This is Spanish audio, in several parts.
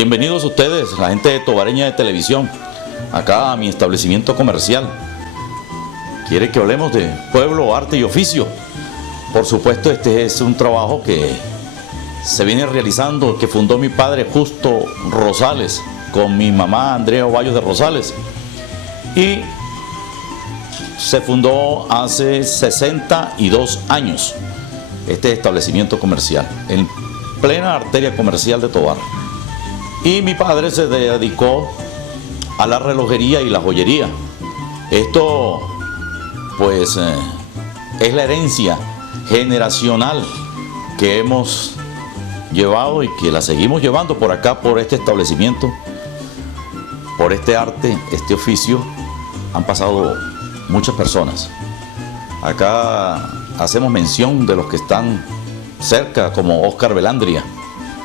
Bienvenidos ustedes, la gente de Tobareña de Televisión, acá a mi establecimiento comercial. ¿Quiere que hablemos de pueblo, arte y oficio? Por supuesto, este es un trabajo que se viene realizando, que fundó mi padre Justo Rosales, con mi mamá Andrea Ovallos de Rosales. Y se fundó hace 62 años este establecimiento comercial, en plena arteria comercial de Tobar. Y mi padre se dedicó a la relojería y la joyería. Esto, pues, es la herencia generacional que hemos llevado y que la seguimos llevando por acá, por este establecimiento, por este arte, este oficio. Han pasado muchas personas. Acá hacemos mención de los que están cerca, como Oscar Velandria,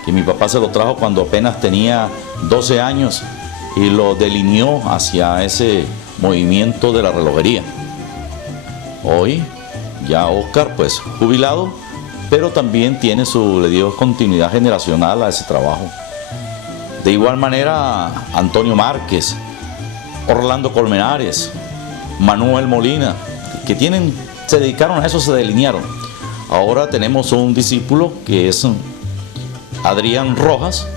que mi papá se lo trajo cuando apenas tenía 12 años y lo delineó hacia ese movimiento de la relojería. Hoy ya Oscar, pues, jubilado, pero también le dio continuidad generacional a ese trabajo. De igual manera, Antonio Márquez, Orlando Colmenares, Manuel Molina, que se dedicaron a eso, se delinearon. Ahora tenemos un discípulo que es Adrián Rojas,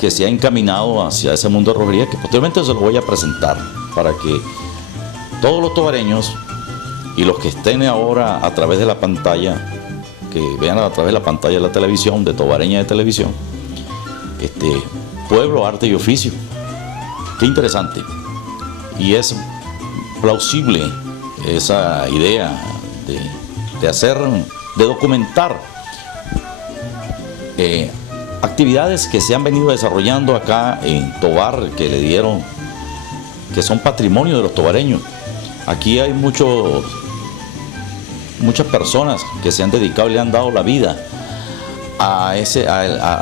que se ha encaminado hacia ese mundo de relojería, que posteriormente se lo voy a presentar para que todos los tobareños y los que estén ahora a través de la pantalla, que vean a través de la pantalla de la televisión, de Tobareña de Televisión, pueblo, arte y oficio. Qué interesante. Y es plausible esa idea de documentar actividades que se han venido desarrollando acá en Tobar, que son patrimonio de los tobareños. Aquí hay muchas personas que se han dedicado y le han dado la vida a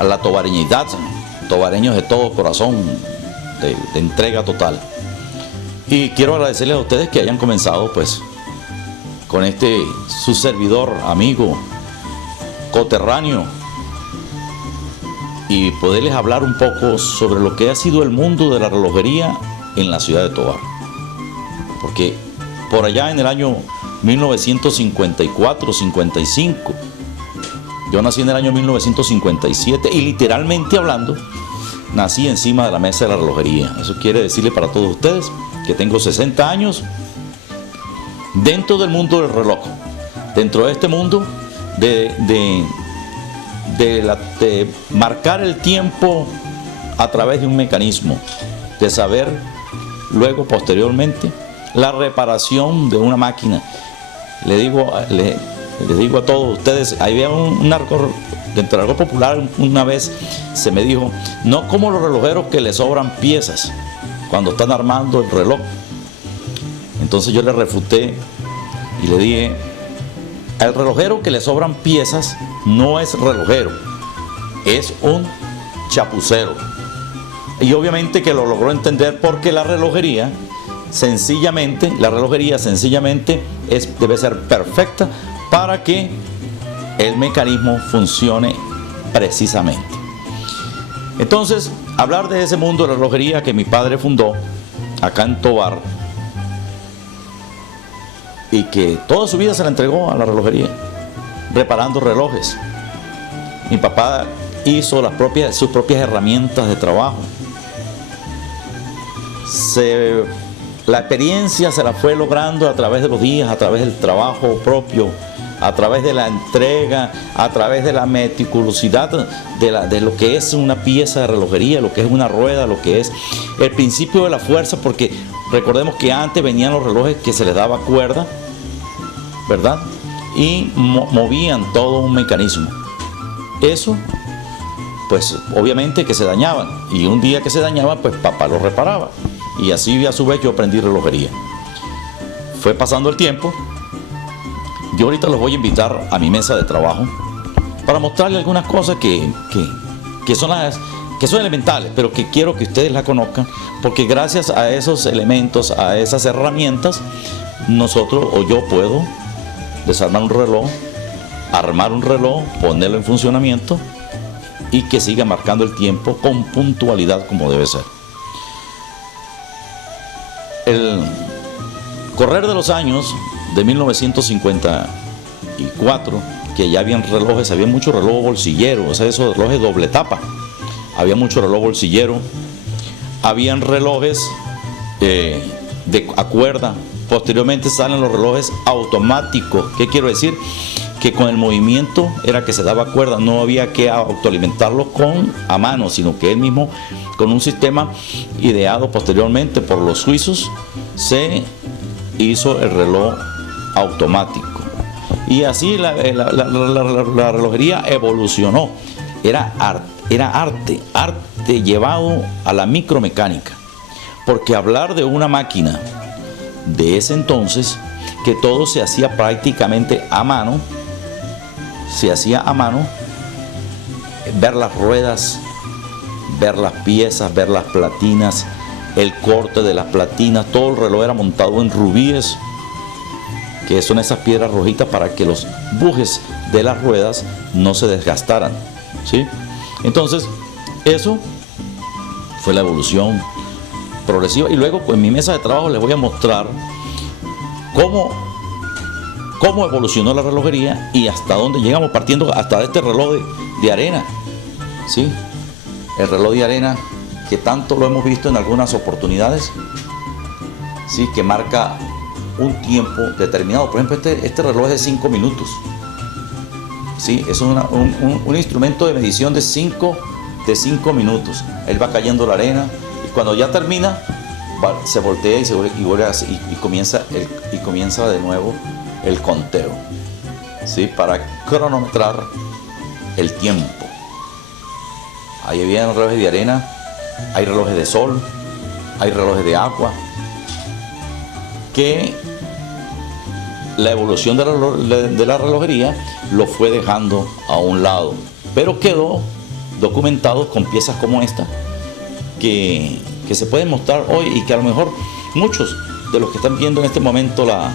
la tobareñidad, tobareños de todo corazón, de entrega total. Y quiero agradecerles a ustedes que hayan comenzado, pues, con su servidor, amigo, coterráneo, y poderles hablar un poco sobre lo que ha sido el mundo de la relojería en la ciudad de Tobar. Porque por allá en el año 1954-55, yo nací en el año 1957 y, literalmente hablando, nací encima de la mesa de la relojería. Eso quiere decirle para todos ustedes que tengo 60 años dentro del mundo del reloj, dentro de este mundo de marcar el tiempo a través de un mecanismo, de saber luego, posteriormente, la reparación de una máquina. Les digo a todos ustedes, había dentro del algo popular, una vez se me dijo, no como los relojeros que le sobran piezas cuando están armando el reloj. Entonces yo le refuté y le dije, el relojero que le sobran piezas no es relojero, es un chapucero. Y obviamente que lo logró entender, porque la relojería sencillamente debe ser perfecta para que el mecanismo funcione precisamente. Entonces, hablar de ese mundo de la relojería que mi padre fundó acá en Tobar, y que toda su vida se la entregó a la relojería, reparando relojes. Mi papá hizo sus propias herramientas de trabajo. La experiencia se la fue logrando a través de los días, a través del trabajo propio, a través de la entrega, a través de la meticulosidad de lo que es una pieza de relojería, lo que es una rueda, lo que es el principio de la fuerza, porque recordemos que antes venían los relojes que se les daba cuerda, ¿verdad? Y movían todo un mecanismo. Eso, pues, obviamente que se dañaban, y un día que se dañaban, pues papá lo reparaba, y así a su vez yo aprendí relojería. Fue pasando el tiempo. Yo ahorita los voy a invitar a mi mesa de trabajo para mostrarles algunas cosas que son elementales, pero que quiero que ustedes la conozcan, porque gracias a esos elementos, a esas herramientas, yo puedo desarmar un reloj, armar un reloj, ponerlo en funcionamiento y que siga marcando el tiempo con puntualidad como debe ser. El correr de los años de 1954, que ya habían relojes, había muchos relojes bolsilleros, o sea, esos relojes doble tapa, había mucho reloj bolsillero, habían relojes a cuerda. Posteriormente salen los relojes automáticos. ¿Qué quiero decir? Que con el movimiento era que se daba cuerda, no había que autoalimentarlo a mano, sino que él mismo, con un sistema ideado posteriormente por los suizos, se hizo el reloj automático. Y así la relojería evolucionó. Era arte llevado a la micromecánica. Porque hablar de una máquina de ese entonces, que todo se hacía prácticamente a mano, ver las ruedas, ver las piezas, ver las platinas, el corte de las platinas, todo el reloj era montado en rubíes, que son esas piedras rojitas para que los bujes de las ruedas no se desgastaran, ¿sí? Entonces, eso fue la evolución progresiva. Y luego, pues, en mi mesa de trabajo les voy a mostrar cómo evolucionó la relojería y hasta dónde llegamos, partiendo hasta este reloj de arena, ¿sí? El reloj de arena que tanto lo hemos visto en algunas oportunidades, ¿sí? Que marca un tiempo determinado. Por ejemplo, este reloj es de 5 minutos, ¿sí? Es un instrumento de medición de 5 minutos. Él va cayendo la arena y cuando ya termina, se voltea y vuelve así, y comienza de nuevo el conteo, ¿sí? Para cronometrar el tiempo. Ahí vienen relojes de arena, hay relojes de sol, hay relojes de agua, que la evolución de la relojería lo fue dejando a un lado, pero quedó documentado con piezas como esta que se pueden mostrar hoy, y que a lo mejor muchos de los que están viendo en este momento la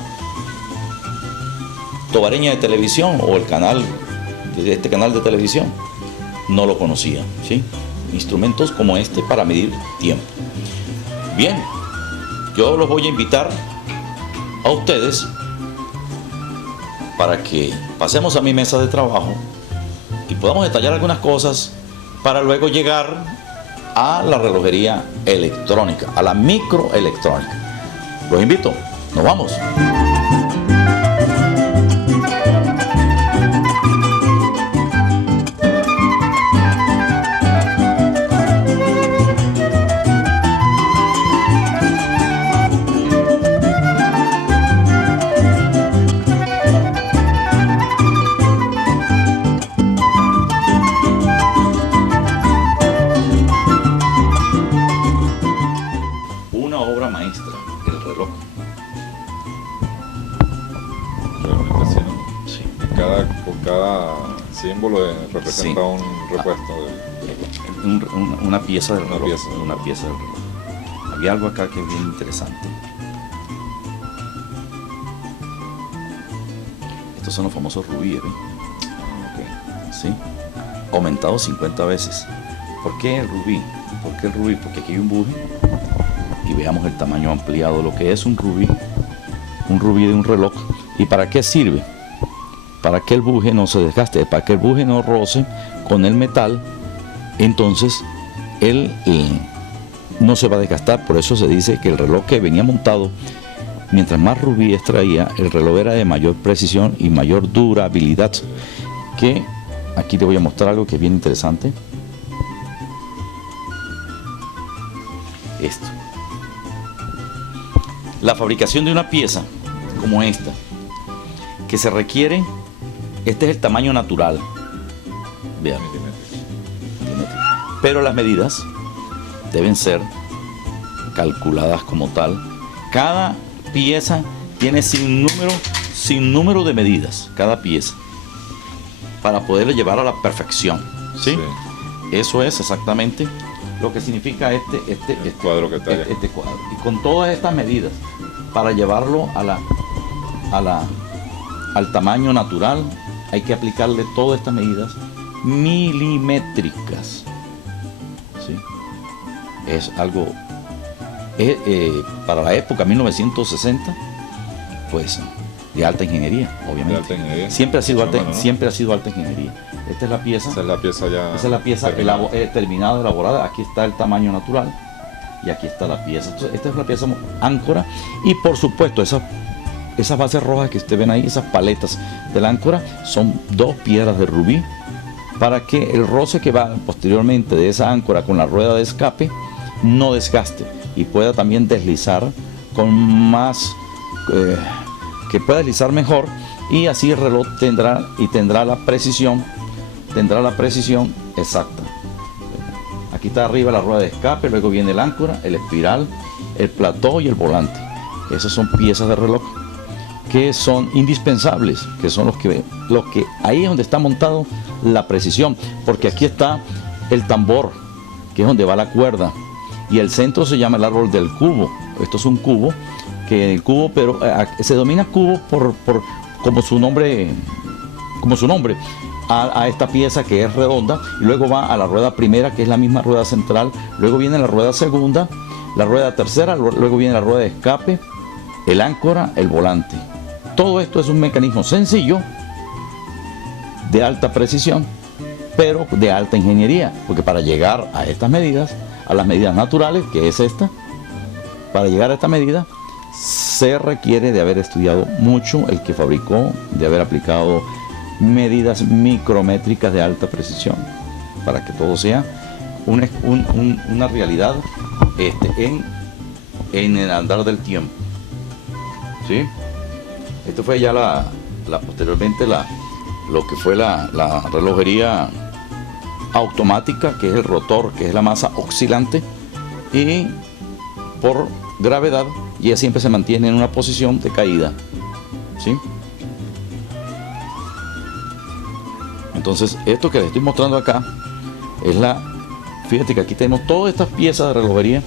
Tobareña de televisión o este canal de televisión no lo conocían, ¿sí? Instrumentos como este para medir tiempo. Bien, yo los voy a invitar a ustedes para que pasemos a mi mesa de trabajo y podamos detallar algunas cosas para luego llegar a la relojería electrónica, a la microelectrónica. Los invito, nos vamos. Símbolo representa, sí, un repuesto una pieza del reloj. Una pieza del reloj. Había algo acá que es bien interesante. Estos son los famosos rubíes, ¿ven? Okay. ¿Sí? Aumentado 50 veces. ¿Por qué el rubí? Porque aquí hay un buje y veamos el tamaño ampliado, lo que es un rubí de un reloj. ¿Y para qué sirve? Para que el buje no se desgaste, para que el buje no roce con el metal, entonces él no se va a desgastar. Por eso se dice que el reloj que venía montado, mientras más rubíes traía, el reloj era de mayor precisión y mayor durabilidad. Que aquí te voy a mostrar algo que es bien interesante. Esto. La fabricación de una pieza como esta, que se requiere, este es el tamaño natural, vean, pero las medidas deben ser calculadas como tal. Cada pieza tiene sin número de medidas, cada pieza, para poderle llevar a la perfección, ¿sí? Sí. Eso es exactamente lo que significa este cuadro que está allá. Este cuadro. Y con todas estas medidas, para llevarlo al tamaño natural, hay que aplicarle todas estas medidas milimétricas. ¿Sí? Es algo, para la época 1960, pues de alta ingeniería, obviamente. De alta ingeniería. Siempre ha sido alta, Bueno, ¿no? siempre ha sido alta ingeniería. Esta es la pieza. Esa es la pieza ya. Esa es la pieza terminada, elaborada. Aquí está el tamaño natural y aquí está la pieza. Entonces, esta es la pieza áncora y por supuesto esas bases rojas que ustedes ven ahí, esas paletas de la áncora, son 2 piedras de rubí para que el roce que va posteriormente de esa áncora con la rueda de escape no desgaste y pueda también deslizar con más, que pueda deslizar mejor, y así el reloj tendrá la precisión exacta. Aquí está arriba la rueda de escape, luego viene el áncora, el espiral, el plató y el volante. Esas son piezas de reloj que son indispensables, que son los que ahí es donde está montado la precisión, porque aquí está el tambor, que es donde va la cuerda, y el centro se llama el árbol del cubo. Esto es un cubo, que el cubo, pero se denomina cubo como su nombre, a esta pieza que es redonda, y luego va a la rueda primera, que es la misma rueda central, luego viene la rueda segunda, la rueda tercera, luego viene la rueda de escape, el áncora, el volante. Todo esto es un mecanismo sencillo, de alta precisión, pero de alta ingeniería, porque para llegar a estas medidas, a las medidas naturales, que es esta, para llegar a esta medida, se requiere de haber estudiado mucho el que fabricó, de haber aplicado medidas micrométricas de alta precisión, para que todo sea una realidad en el andar del tiempo. ¿Sí? Esto fue ya posteriormente lo que fue la relojería automática, que es el rotor, que es la masa oscilante, y por gravedad y ella siempre se mantiene en una posición de caída. ¿Sí? Entonces, esto que les estoy mostrando acá es fíjate que aquí tenemos todas estas piezas de relojería,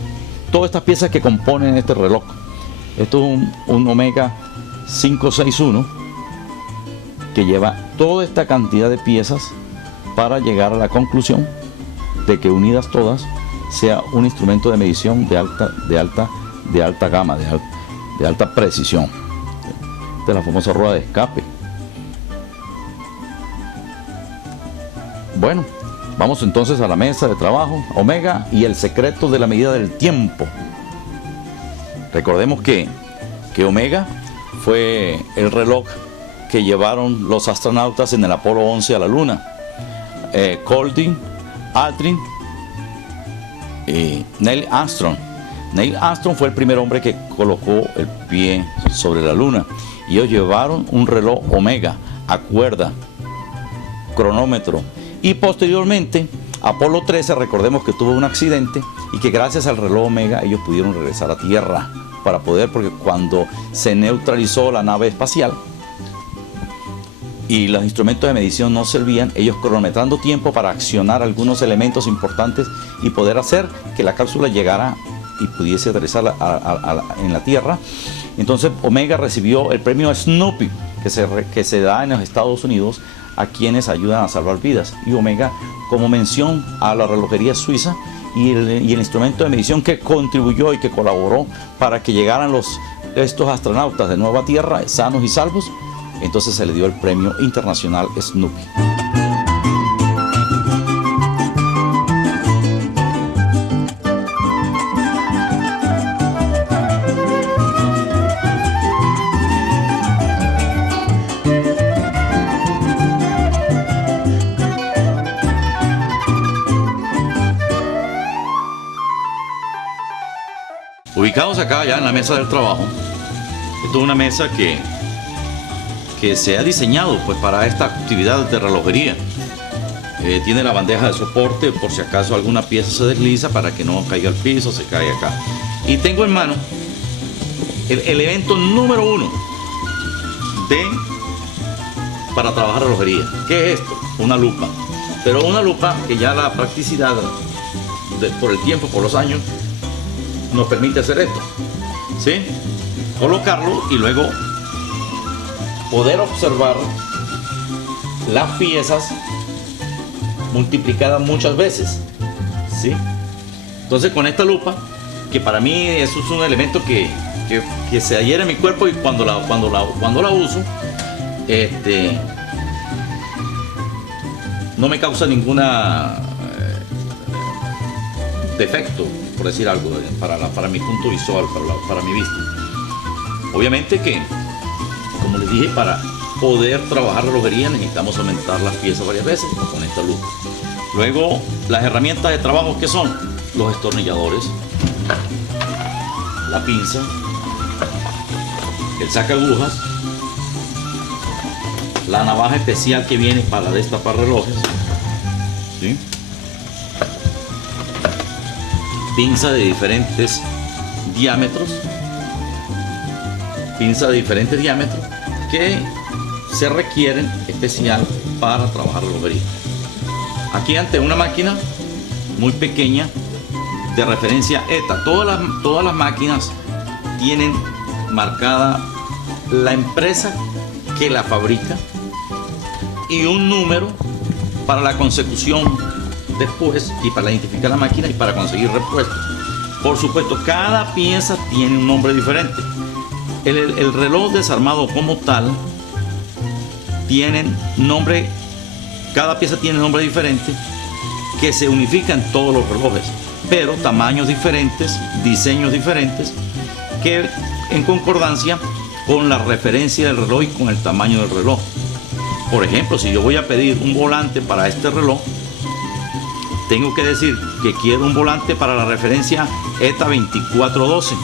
todas estas piezas que componen este reloj. Esto es un Omega 561 que lleva toda esta cantidad de piezas para llegar a la conclusión de que unidas todas sea un instrumento de medición de alta gama, de alta precisión. Esta es la famosa rueda de escape. Bueno, vamos entonces a la mesa de trabajo, Omega y el secreto de la medida del tiempo. Recordemos que Omega fue el reloj que llevaron los astronautas en el Apolo 11 a la Luna. Aldrin, y Neil Armstrong. Neil Armstrong fue el primer hombre que colocó el pie sobre la Luna. Y ellos llevaron un reloj Omega a cuerda, cronómetro. Y posteriormente, Apolo 13, recordemos que tuvo un accidente y que gracias al reloj Omega ellos pudieron regresar a Tierra porque cuando se neutralizó la nave espacial y los instrumentos de medición no servían, ellos cronometrando tiempo para accionar algunos elementos importantes y poder hacer que la cápsula llegara y pudiese aterrizar en la Tierra. Entonces Omega recibió el premio Snoopy que se da en los Estados Unidos a quienes ayudan a salvar vidas, y Omega como mención a la relojería suiza y el instrumento de medición que contribuyó y que colaboró para que llegaran estos astronautas de nuevo a Tierra sanos y salvos. Entonces se le dio el premio internacional Snoopy. Ubicados acá ya en la mesa del trabajo, esto es una mesa que se ha diseñado pues para esta actividad de relojería. Tiene la bandeja de soporte por si acaso alguna pieza se desliza para que no caiga al piso, se cae acá. Y tengo en mano el elemento número 1 para trabajar relojería. ¿Qué es esto? Una lupa. Pero una lupa que ya la practicidad por el tiempo, por los años, nos permite hacer esto, ¿sí? Colocarlo y luego poder observar las piezas multiplicada muchas veces, ¿sí? Entonces con esta lupa, que para mí eso es un elemento que se adhiere a mi cuerpo, y cuando la uso, no me causa ninguna defecto, por decir algo, para mi punto visual, para mi vista. Obviamente que, como les dije, para poder trabajar relojería necesitamos aumentar las piezas varias veces con esta lupa. Luego, las herramientas de trabajo, ¿qué son? Los destornilladores, la pinza, el sacagujas, la navaja especial que viene para destapar relojes, ¿sí? Pinza de diferentes diámetros, que se requieren especial para trabajar relojería. Aquí ante una máquina muy pequeña de referencia ETA. Todas las máquinas tienen marcada la empresa que la fabrica y un número para la consecución después, y para identificar la máquina y para conseguir repuestos. Por supuesto, cada pieza tiene un nombre diferente. El reloj desarmado como tal tienen nombre, cada pieza tiene nombre diferente que se unifica en todos los relojes, pero tamaños diferentes, diseños diferentes, que en concordancia con la referencia del reloj y con el tamaño del reloj. Por ejemplo, si yo voy a pedir un volante para este reloj, tengo que decir que quiero un volante para la referencia ETA 2412,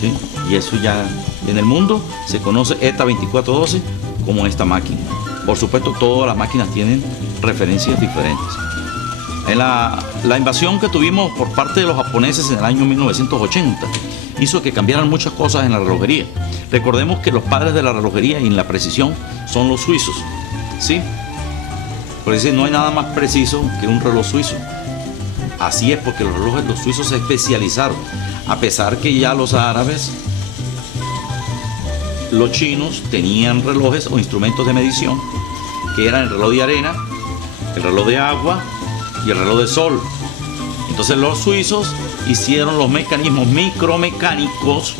¿sí? Y eso ya en el mundo se conoce ETA 2412 como esta máquina. Por supuesto, todas las máquinas tienen referencias diferentes. En la invasión que tuvimos por parte de los japoneses en el año 1980 hizo que cambiaran muchas cosas en la relojería. Recordemos que los padres de la relojería y en la precisión son los suizos, ¿sí? Por eso no hay nada más preciso que un reloj suizo. Así es, porque los suizos se especializaron. A pesar que ya los árabes, los chinos tenían relojes o instrumentos de medición, que eran el reloj de arena, el reloj de agua y el reloj de sol. Entonces los suizos hicieron los mecanismos micromecánicos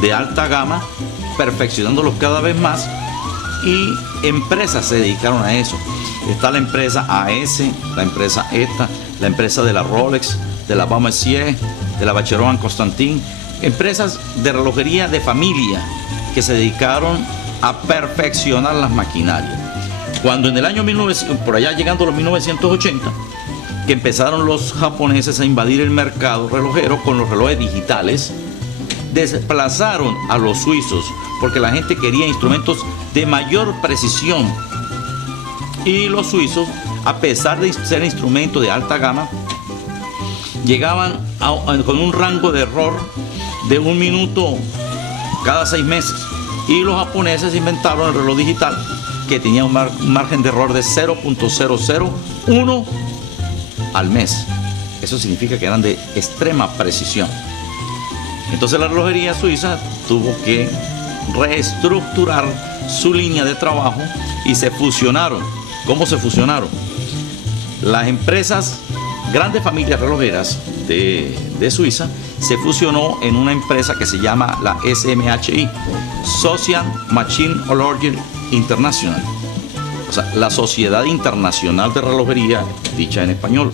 de alta gama, perfeccionándolos cada vez más, y empresas se dedicaron a eso. Está la empresa AS, la empresa ETA, la empresa de la Rolex, de la Baume & Mercier, de la Vacheron Constantin, empresas de relojería de familia que se dedicaron a perfeccionar las maquinarias. Cuando en el año 1900, por allá llegando a los 1980, que empezaron los japoneses a invadir el mercado relojero con los relojes digitales, desplazaron a los suizos porque la gente quería instrumentos de mayor precisión, y los suizos, a pesar de ser instrumentos de alta gama, llegaban con un rango de error de 1 minuto cada 6 meses, y los japoneses inventaron el reloj digital que tenía un margen de error de 0.001 al mes. Eso significa que eran de extrema precisión. Entonces la relojería suiza tuvo que reestructurar su línea de trabajo y se fusionaron. ¿Cómo se fusionaron? Las empresas, grandes familias relojeras de Suiza, se fusionó en una empresa que se llama la SMHI, Social Machine Horlogerie International, o sea, la Sociedad Internacional de Relojería, dicha en español.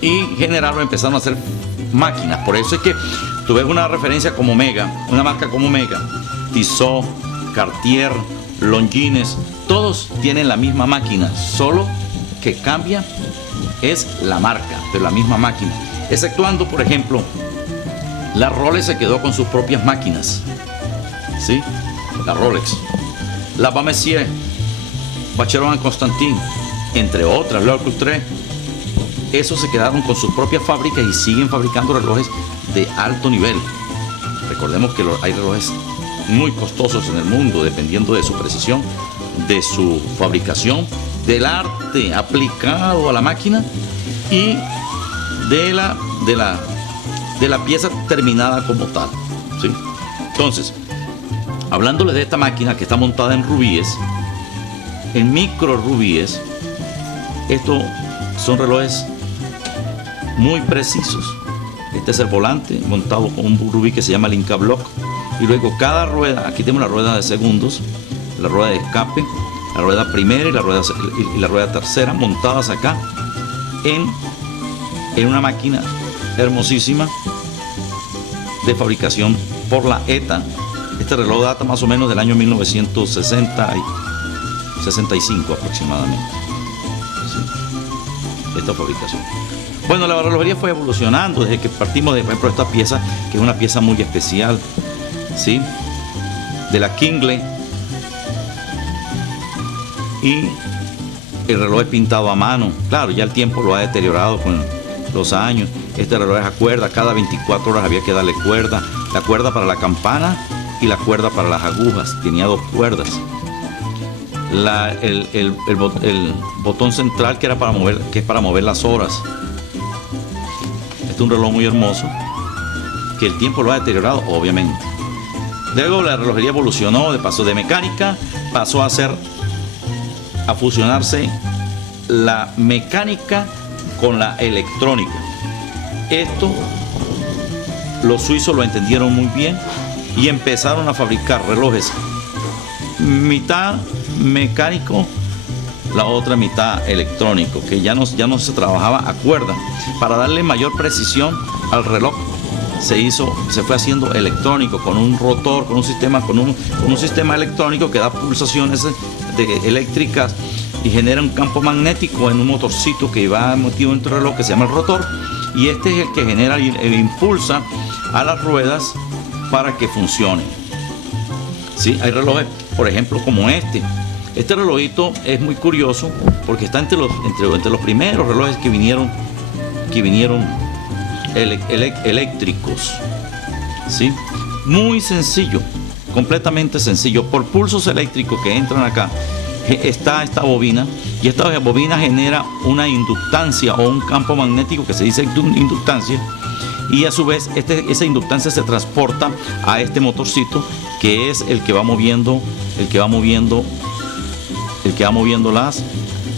Y empezaron a hacer máquinas. Por eso es que tú ves una referencia como Omega, una marca como Omega, Tissot, Cartier, Longines, todos tienen la misma máquina, solo que cambia es la marca, pero la misma máquina. Exceptuando, por ejemplo, la Rolex se quedó con sus propias máquinas, ¿sí? La Rolex, la Baume & Mercier, Vacheron Constantin, entre otras, L'Heure Couture, esos se quedaron con sus propias fábricas y siguen fabricando relojes de alto nivel. Recordemos que hay relojes muy costosos en el mundo, dependiendo de su precisión, de su fabricación, del arte aplicado a la máquina y de la pieza terminada como tal, ¿sí? Entonces, hablándoles de esta máquina que está montada en rubíes, en micro rubíes. Estos son relojes muy precisos. Este es el volante montado con un rubí que se llama Linka Block. Y luego cada rueda, aquí tenemos la rueda de segundos, la rueda de escape, la rueda primera y la rueda tercera montadas acá en una máquina hermosísima de fabricación por la ETA. Este reloj data más o menos del año 1960 y 65 aproximadamente. ¿Sí? Esta fabricación. Bueno, la relojería fue evolucionando desde que partimos de, por ejemplo, esta pieza, que es una pieza muy especial, ¿sí? De la Kingley. Y el reloj es pintado a mano. Claro, ya el tiempo lo ha deteriorado con los años. Este reloj es a cuerda. Cada 24 horas había que darle cuerda. La cuerda para la campana y la cuerda para las agujas. Tenía 2 cuerdas. El botón central que es para mover las horas. Este es un reloj muy hermoso que el tiempo lo ha deteriorado, obviamente. Luego la relojería evolucionó, pasó de mecánica, pasó a fusionarse la mecánica con la electrónica. Esto los suizos lo entendieron muy bien y empezaron a fabricar relojes mitad mecánico, la otra mitad electrónico, que ya no se trabajaba a cuerda. Para darle mayor precisión al reloj se fue haciendo electrónico, con un rotor, con un sistema electrónico que da pulsaciones eléctricas y genera un campo magnético en un motorcito que va metido dentro del reloj, que se llama el rotor, y este es el que genera el impulsa a las ruedas para que funcionen. ¿Sí? Hay relojes, por ejemplo, como este. Este relojito es muy curioso porque está entre los primeros relojes que vinieron eléctricos. ¿Sí? Muy sencillo, completamente sencillo. Por pulsos eléctricos que entran acá está esta bobina, y esta bobina genera una inductancia o un campo magnético que se dice inductancia, y a su vez esa inductancia se transporta a este motorcito, que es el que va moviendo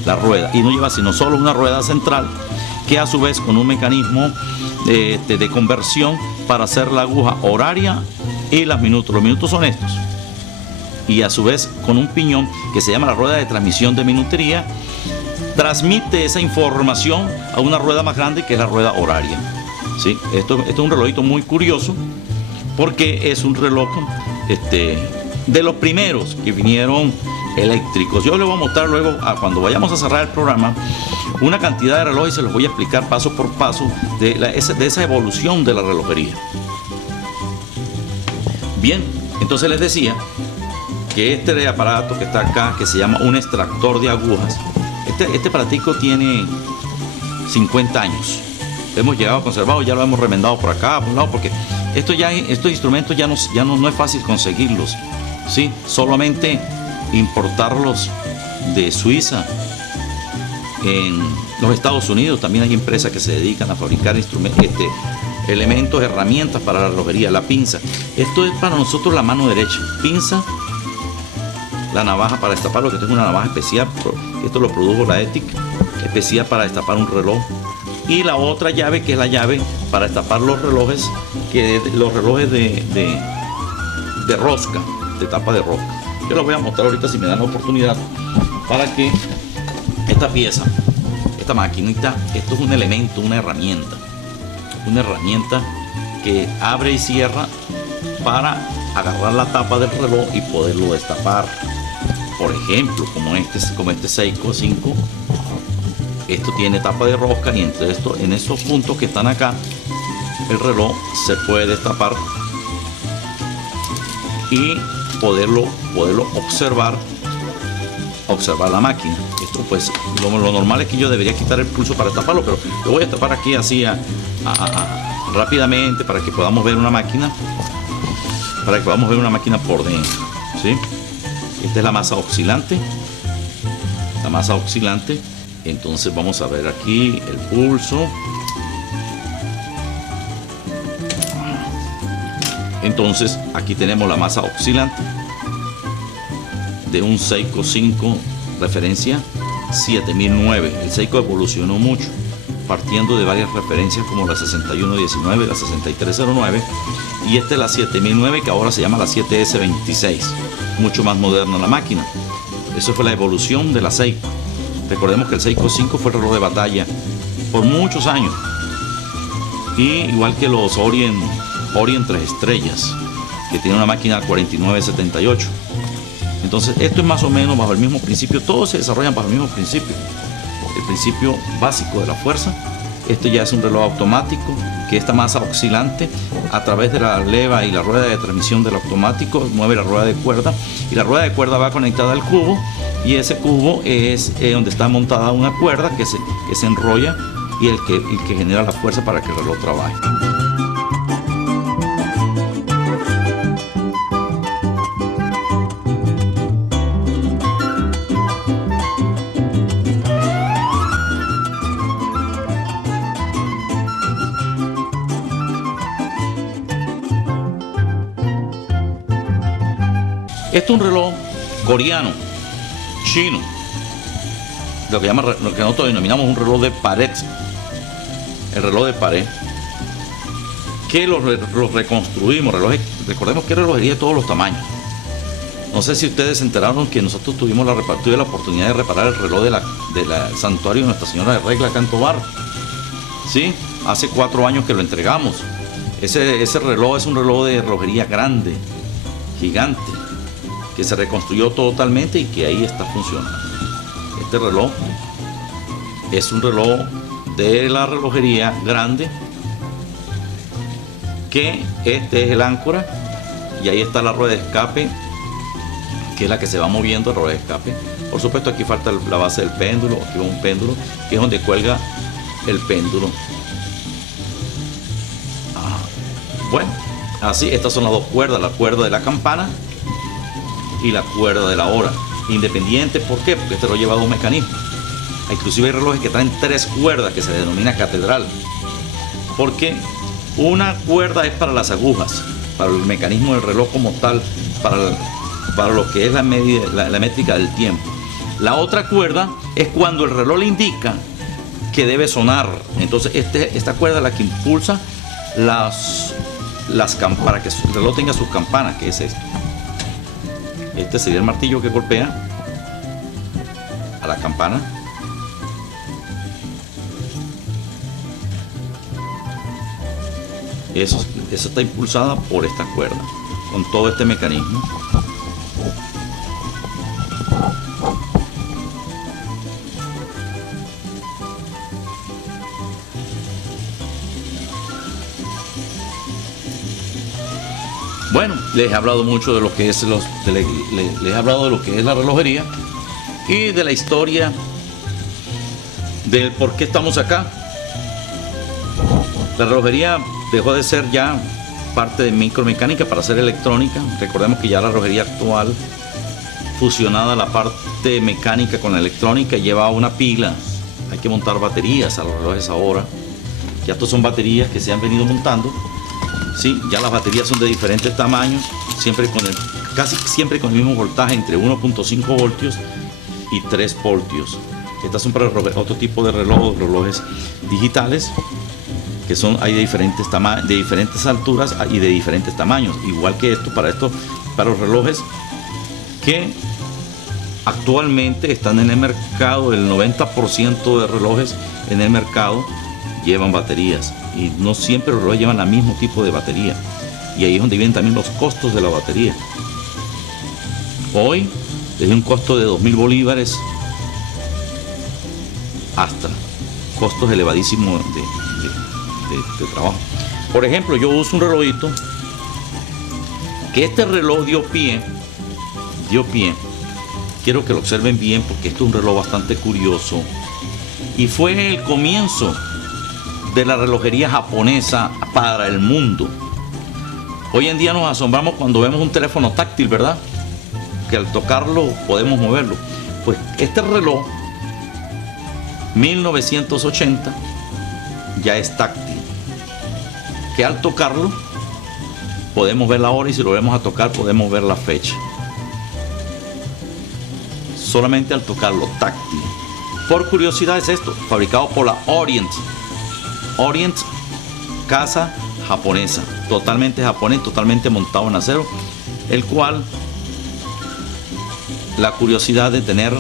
las ruedas, y no lleva sino solo una rueda central, que a su vez con un mecanismo de conversión para hacer la aguja horaria y los minutos son estos, y a su vez con un piñón que se llama la rueda de transmisión de minutería, transmite esa información a una rueda más grande, que es la rueda horaria. ¿Sí? Esto es un relojito muy curioso porque es un reloj de los primeros que vinieron eléctricos. Yo les voy a mostrar luego, cuando vayamos a cerrar el programa, una cantidad de relojes y se los voy a explicar paso por paso de esa evolución de la relojería. Bien, entonces les decía que este aparato que está acá, que se llama un extractor de agujas, este aparatico tiene 50 años. Hemos llegado a conservarlo, ya lo hemos remendado por acá, por un lado, porque estos instrumentos ya no es fácil conseguirlos, ¿sí? Solamente importarlos de Suiza. En los Estados Unidos también hay empresas que se dedican a fabricar elementos, herramientas para la relojería. La pinza, esto es para nosotros la mano derecha. Pinza, la navaja para destaparlo, que tengo una navaja especial, esto lo produjo la ETIC, especial para destapar un reloj. Y la otra llave, que es la llave para destapar los relojes, de rosca, de tapa de rosca. Yo les voy a mostrar ahorita, si me dan la oportunidad, para que esta pieza, esta maquinita, esto es un elemento, una herramienta que abre y cierra para agarrar la tapa del reloj y poderlo destapar. Por ejemplo, como este Seiko 5, esto tiene tapa de rosca, y en estos puntos que están acá, el reloj se puede destapar y poderlo observar la máquina. Esto pues lo normal es que yo debería quitar el pulso para destaparlo, pero lo voy a destapar aquí así rápidamente para que podamos ver una máquina, por dentro, ¿sí? Esta es la masa oscilante. Entonces vamos a ver aquí el pulso. Entonces aquí tenemos la masa oscilante de un Seiko 5 referencia 7009. El Seiko evolucionó mucho, partiendo de varias referencias como la 6119, la 6309, y esta es la 7009, que ahora se llama la 7S26, mucho más moderna la máquina. Eso fue la evolución de la Seiko. Recordemos que el Seiko 5 fue el reloj de batalla por muchos años, y igual que los Orient 3 estrellas, que tiene una máquina 4978. Entonces esto es más o menos bajo el mismo principio, todos se desarrollan bajo el mismo principio, el principio básico de la fuerza. Este ya es un reloj automático, que esta masa oscilante a través de la leva y la rueda de transmisión del automático mueve la rueda de cuerda, y la rueda de cuerda va conectada al cubo, y ese cubo es donde está montada una cuerda que se enrolla, y el que genera la fuerza para que el reloj trabaje. Este es un reloj coreano, chino, lo que nosotros denominamos un reloj de pared, el reloj de pared, que lo reconstruimos. Recordemos que relojería de todos los tamaños. No sé si ustedes se enteraron que nosotros tuve la oportunidad de reparar el reloj del santuario de Nuestra Señora de Regla acá en Tovar. ¿Sí? Hace 4 años que lo entregamos. Ese reloj es un reloj de relojería grande, gigante, que se reconstruyó totalmente y que ahí está funcionando. Este reloj es un reloj de la relojería grande, que este es el áncora, y ahí está la rueda de escape, que es la que se va moviendo, la rueda de escape. Por supuesto, aquí falta la base del péndulo. Aquí va un péndulo, que es donde cuelga el péndulo. Bueno, así, estas son las dos cuerdas, la cuerda de la campana y la cuerda de la hora, independiente. ¿Por qué? Porque este lo lleva 2 mecanismos. Inclusive hay relojes que traen 3 cuerdas, que se denomina catedral, porque una cuerda es para las agujas, para el mecanismo del reloj como tal, para lo que es la métrica del tiempo. La otra cuerda es cuando el reloj le indica que debe sonar. Entonces esta cuerda es la que impulsa las campanas, para que el reloj tenga sus campanas, que es esto. Este sería el martillo que golpea a la campana. Eso está impulsada por esta cuerda, con todo este mecanismo. Bueno, les he hablado mucho de lo que es les he hablado de lo que es la relojería y de la historia del por qué estamos acá. La relojería dejó de ser ya parte de micromecánica para ser electrónica. Recordemos que ya la relojería actual, fusionada la parte mecánica con la electrónica, lleva una pila. Hay que montar baterías a los relojes ahora. Ya estos son baterías que se han venido montando. Sí, ya las baterías son de diferentes tamaños, casi siempre con el mismo voltaje, entre 1.5 voltios y 3 voltios. Estas son para otro tipo de relojes digitales, que hay de diferentes alturas y de diferentes tamaños. Igual que para los relojes que actualmente están en el mercado, el 90% de relojes en el mercado llevan baterías, y no siempre los relojes llevan el mismo tipo de batería, y ahí es donde vienen también los costos de la batería. Hoy, desde un costo de 2.000 bolívares hasta costos elevadísimos de trabajo. Por ejemplo, yo uso un relojito, que este reloj dio pie, quiero que lo observen bien, porque esto es un reloj bastante curioso, y fue el comienzo de la relojería japonesa para el mundo. Hoy en día nos asombramos cuando vemos un teléfono táctil, ¿verdad? Que al tocarlo podemos moverlo. Pues este reloj 1980 ya es táctil, que al tocarlo podemos ver la hora, y si lo vamos a tocar podemos ver la fecha. solamente al tocarlo, táctil. Por curiosidad es esto, fabricado por la Orient. Orient, casa japonesa, totalmente japonés, totalmente montado en acero, el cual la curiosidad de tener,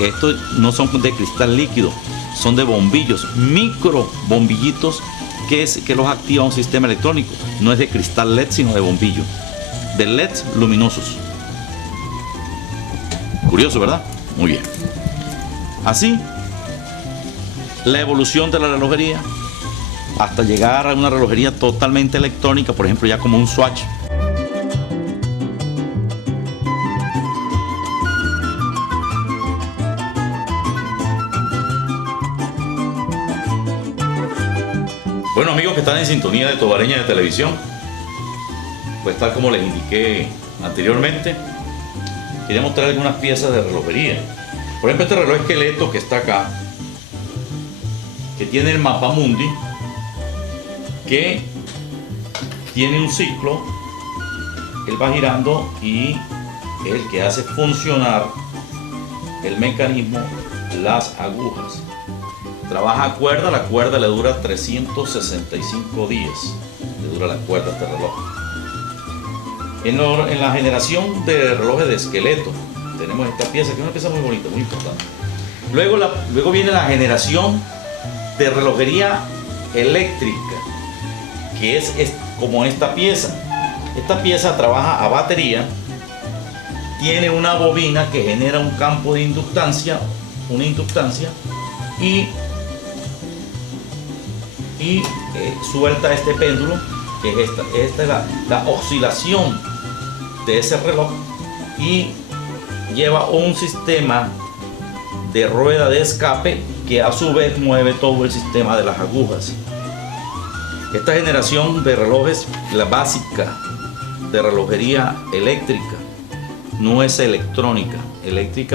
estos no son de cristal líquido, son de bombillos, micro bombillitos que los activa un sistema electrónico. No es de cristal LED, sino de bombillo, de LEDs luminosos. Curioso, ¿verdad? Muy bien. Así, la evolución de la relojería hasta llegar a una relojería totalmente electrónica, por ejemplo, ya como un Swatch. Bueno, amigos que están en sintonía de Tobareña de Televisión, pues tal como les indiqué anteriormente, quería mostrar algunas piezas de relojería. Por ejemplo, este reloj esqueleto que está acá, que tiene el mapa mundi, que tiene un ciclo, él va girando y es el que hace funcionar el mecanismo, las agujas. Trabaja a cuerda, la cuerda le dura 365 días, le dura la cuerda a este reloj. En la generación de relojes de esqueleto tenemos esta pieza, que es una pieza muy bonita, muy importante. Luego viene la generación de relojería eléctrica, que es como esta pieza. Esta pieza trabaja a batería, tiene una bobina que genera un campo de inductancia, y suelta este péndulo, que es esta es la oscilación de ese reloj, y lleva un sistema de rueda de escape que a su vez mueve todo el sistema de las agujas. Esta generación de relojes, la básica de relojería eléctrica, no es electrónica,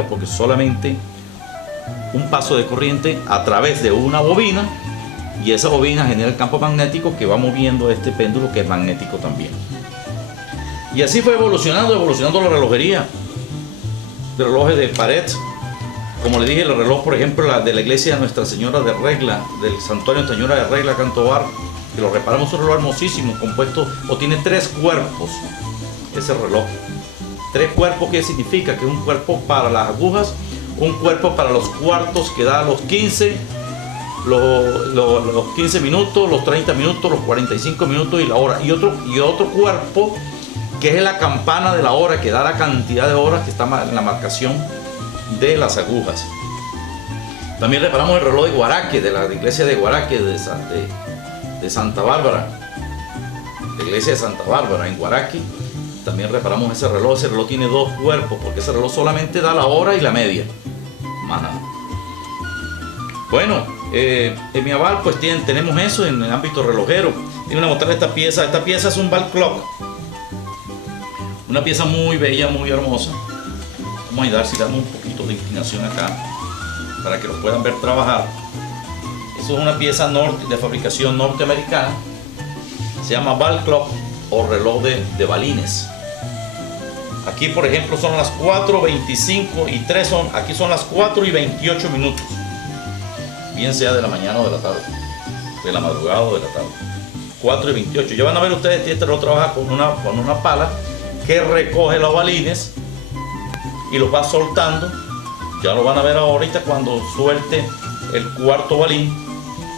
porque solamente un paso de corriente a través de una bobina, y esa bobina genera el campo magnético que va moviendo este péndulo, que es magnético también. Y así fue evolucionando la relojería. De relojes de pared, como les dije, el reloj, por ejemplo, de la iglesia de Nuestra Señora de Regla, del santuario Nuestra Señora de Regla, Cantobar, que lo reparamos, un reloj hermosísimo, compuesto, o tiene 3 cuerpos, ese reloj. 3 cuerpos, ¿qué significa? Que es un cuerpo para las agujas, un cuerpo para los cuartos que da los 15, los 15 minutos, los 30 minutos, los 45 minutos y la hora, y otro cuerpo que es la campana de la hora, que da la cantidad de horas que está en la marcación de las agujas. También reparamos el reloj de Guaraque, de la iglesia de Guaraque, de Santa Bárbara, la iglesia de Santa Bárbara en Guaraque. También reparamos ese reloj. Ese reloj tiene 2 cuerpos, porque ese reloj solamente da la hora y la media, más nada. Bueno, en mi aval pues tenemos eso en el ámbito relojero. Tiene una mostrar esta pieza es un Ball Clock, una pieza muy bella, muy hermosa. Vamos a ayudar si damos un poquito de inclinación acá para que lo puedan ver trabajar. Eso es una pieza de fabricación norteamericana, se llama Ball Clock o reloj de balines. Aquí, por ejemplo, son las 4:25 y 3 aquí son las 4:28 minutos, bien sea de la mañana o de la tarde, de la madrugada o de la tarde. 4:28. Ya van a ver ustedes que este reloj trabaja con una pala que recoge los balines y los va soltando. Ya lo van a ver ahorita cuando suelte el cuarto balín,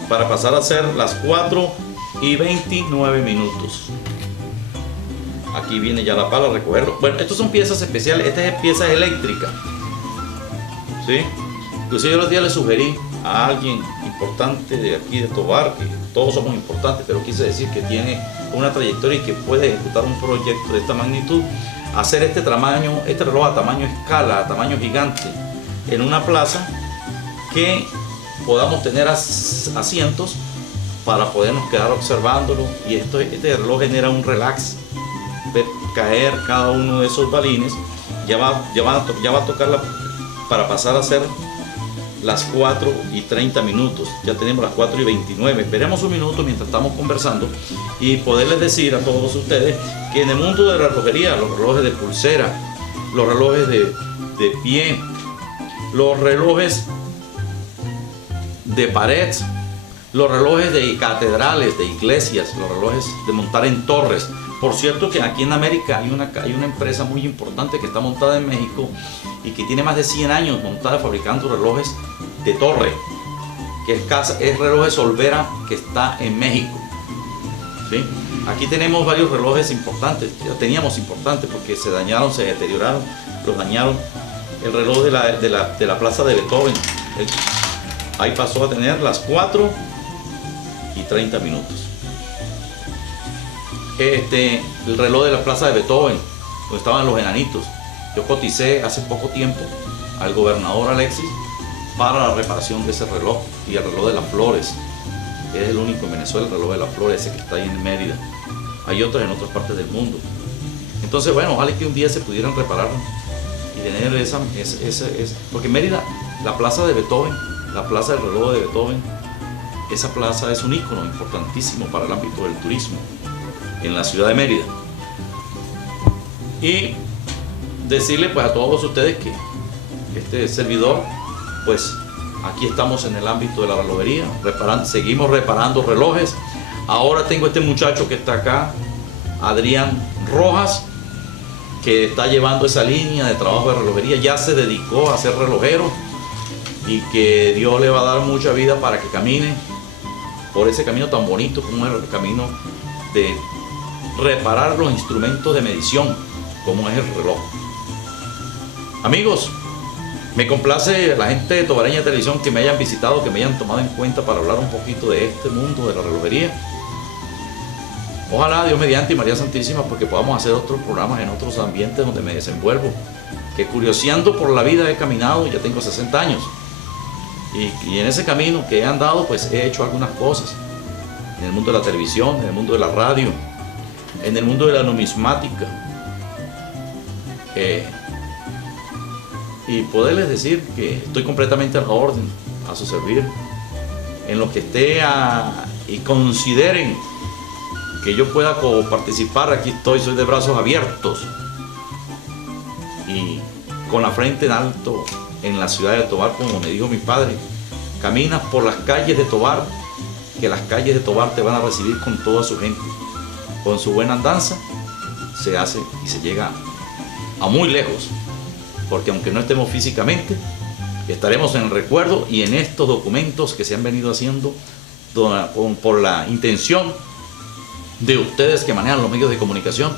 para pasar a ser las 4:29 minutos. Aquí viene ya la pala a recogerlo. Bueno, estos son piezas especiales. Esta es pieza eléctrica, ¿sí? Inclusive yo los días le sugerí a alguien importante de aquí de Tobar, que todos somos importantes, pero quise decir que tiene una trayectoria y que puede ejecutar un proyecto de esta magnitud, hacer este reloj a tamaño escala, a tamaño gigante, en una plaza, que podamos tener asientos para podernos quedar observándolo. Y este reloj genera un relax, ver caer cada uno de esos balines. Ya va a tocar para pasar a ser las 4:30 minutos. Ya tenemos las 4:29. Esperemos un minuto mientras estamos conversando y poderles decir a todos ustedes que en el mundo de la relojería, los relojes de pulsera, los relojes de pie, los relojes de pared, los relojes de catedrales, de iglesias, los relojes de montar en torres. Por cierto que aquí en América hay una empresa muy importante que está montada en México y que tiene más de 100 años montada fabricando relojes de torre, que es Relojes Olvera, que está en México. ¿Sí? Aquí tenemos varios relojes importantes, ya teníamos importantes porque se dañaron, se deterioraron, los dañaron. El reloj de la Plaza de Beethoven, ahí pasó a tener las 4:30. El reloj de la Plaza de Beethoven, donde estaban los enanitos. Yo coticé hace poco tiempo al gobernador Alexis para la reparación de ese reloj, y el reloj de las flores. Es el único en Venezuela, el reloj de las flores, ese que está ahí en Mérida. Hay otros en otras partes del mundo. Entonces, bueno, ojalá que un día se pudieran reparar y tener porque Mérida, la Plaza de Beethoven, la Plaza del Reloj de Beethoven, esa plaza es un ícono importantísimo para el ámbito del turismo en la ciudad de Mérida. Y decirle pues a todos ustedes que este servidor, pues aquí estamos en el ámbito de la relojería, seguimos reparando relojes. Ahora tengo este muchacho que está acá, Adrián Rojas, que está llevando esa línea de trabajo de relojería. Ya se dedicó a ser relojero y que Dios le va a dar mucha vida para que camine por ese camino tan bonito como es el camino de reparar los instrumentos de medición, como es el reloj. Amigos, me complace la gente de Tobareña Televisión que me hayan visitado, que me hayan tomado en cuenta para hablar un poquito de este mundo de la relojería. Ojalá Dios mediante y María Santísima, porque podamos hacer otros programas en otros ambientes donde me desenvuelvo. Que curioseando por la vida he caminado, ya tengo 60 años. Y en ese camino que he andado, pues he hecho algunas cosas. En el mundo de la televisión, en el mundo de la radio, en el mundo de la numismática. Y poderles decir que estoy completamente a la orden, a su servir, en lo que esté y consideren que yo pueda participar. Aquí estoy, soy de brazos abiertos y con la frente en alto en la ciudad de Tovar, como me dijo mi padre: caminas por las calles de Tovar, que las calles de Tovar te van a recibir con toda su gente. Con su buena andanza se hace y se llega a muy lejos, porque aunque no estemos físicamente, estaremos en el recuerdo y en estos documentos que se han venido haciendo por la intención de ustedes que manejan los medios de comunicación,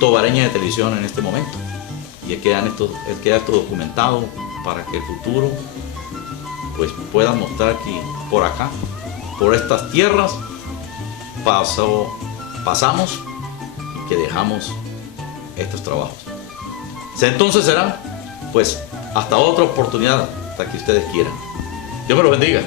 Tobareña de Televisión en este momento. Y queda esto documentado para que el futuro pues pueda mostrar que por acá, por estas tierras, pasamos y que dejamos estos trabajos. Entonces será pues hasta otra oportunidad, hasta que ustedes quieran. Dios me lo bendiga.